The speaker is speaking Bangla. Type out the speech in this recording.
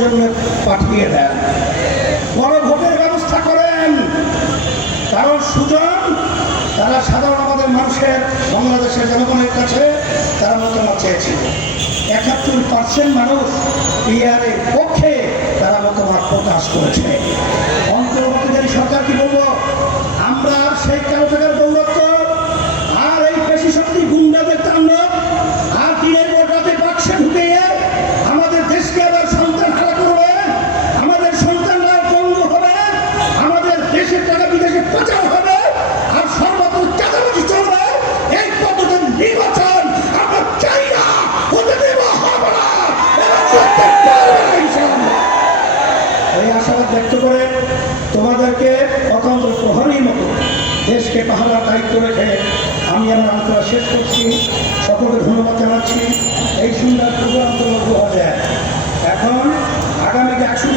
জন্য পাঠিয়ে দেন। বড় ভোটের ব্যবস্থা করেন। কারণ সুজন, তারা সাধারণ আমাদের মানুষের, বাংলাদেশের জনগণের কাছে তারা মতামত চেয়েছিল। একাত্তর পার্সেন্ট মানুষ পিআরের পক্ষে তারা মতামত প্রকাশ করেছে। অন্তর্বর্তীকারী সরকার এই আশাবাদ ব্যক্ত করে তোমাদেরকে অত্যন্ত প্রহরীর মতো দেশকে পাহারার দায়িত্ব রেখে আমি আমার আলোচনা শেষ করছি। সকলকে ধন্যবাদ জানাচ্ছি। এই সুন্দর প্রোগ্রাম হাজার এখন আগামীতে একশো